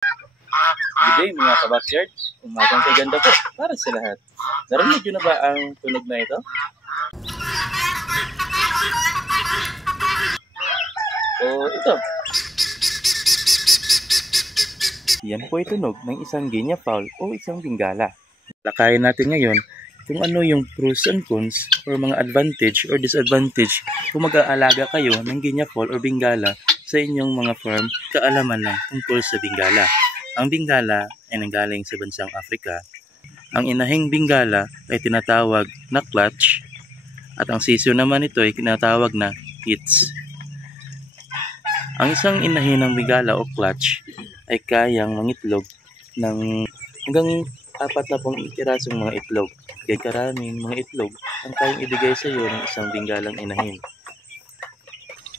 Good day mga kabakyard, umagang kay ganda po para sa lahat. Narinig nyo na ba ang tunog na ito? O ito. Yan po ay tunog ng isang guinea fowl o isang bingala. Lakayin natin ngayon kung ano yung pros and cons or mga advantage or disadvantage kung mag-aalaga kayo ng guinea fowl or bingala sa inyong mga farm. Kaalaman lang tungkol sa bingala. Ang bingala ay nanggaling sa bansang Africa. Ang inahing bingala ay tinatawag na clutch at ang sisiyo naman ito ay tinatawag na kits. Ang isang inahin ng bingala o clutch ay kayang mangitlog ng hanggang 40 pirasong mga itlog. Kaya karaming mga itlog ang kayang ibigay sa iyo ng isang binggalang inahin.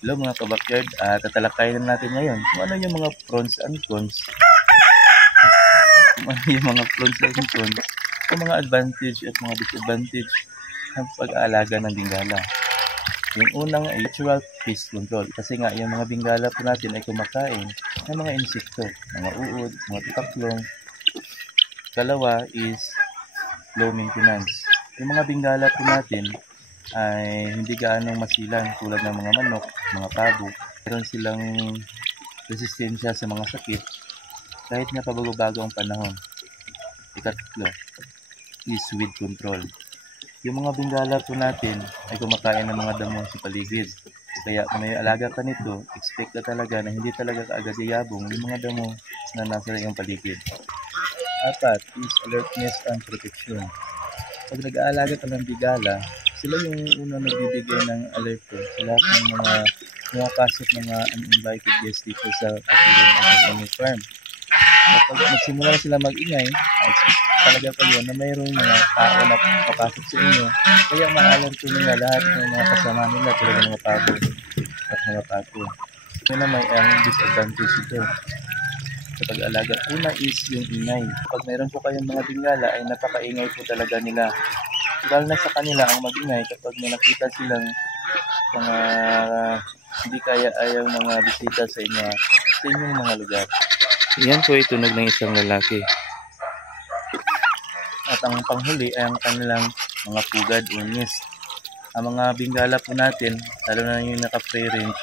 Hello mga kabakyard, tatalakayin natin ngayon kung ano yung mga pros and cons. Kung ano yung mga pros and cons, kung mga advantage at mga disadvantage ng pag-aalaga ng bingala. Yung unang ay natural pest control kasi nga yung mga bingala po natin ay kumakain ng mga insekto, mga uod, mga tutaklong. Kalawa is low maintenance. Yung mga bingala po natin ay hindi gaanong masilan tulad ng mga manok, mga pabo. Meron silang resistensya sa mga sakit kahit na pabago-bago ang panahon. Ikatlo is weed control. Yung mga bingala po natin ay kumakain ng mga damo sa paligid. Kaya kung may alaga ka nito, expect ka talaga na hindi talaga kaagad yabong yung mga damo na nasa iyong paligid. Apat is alertness and protection. Pag nag-aalaga ka ng bingala, sila yung unang nagbibigay ng alert sa lahat ng mga pumapasok mga uninvited guests dito sa ating farm. Kapag magsimula sila mag-ingay, expect talaga kayo na mayroong mga tao na papasok sa inyo. Kaya maalam po nila lahat ng mga kasama nila tulad ng mga pabo at mga pato. Ito naman ang disadvantage ito sa pag-alaga. Una is yung ingay. Kapag mayroon po kayong mga bingala ay napakaingay po talaga nila. Dahil na sa kanila ang mag-ingay kapag may nakita silang mga hindi kaya ayaw mga bisita sa inyong mga lugar. Yan po ay tunog ng isang lalaki. At ang panghuli ay ang kanilang mga pugad o nest. Ang mga bingala po natin, lalo na yung naka-free range,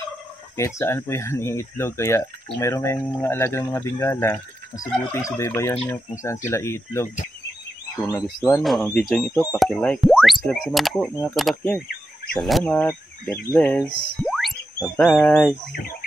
kahit saan po yan iitlog. Kaya kung mayroon kayong mga alagang mga bingala, masubuting subaybayan nyo kung saan sila iitlog. Kung nagustuhan mo ang video ito, paki-like at subscribe naman po mga kabakyard. Salamat! God bless! Bye-bye!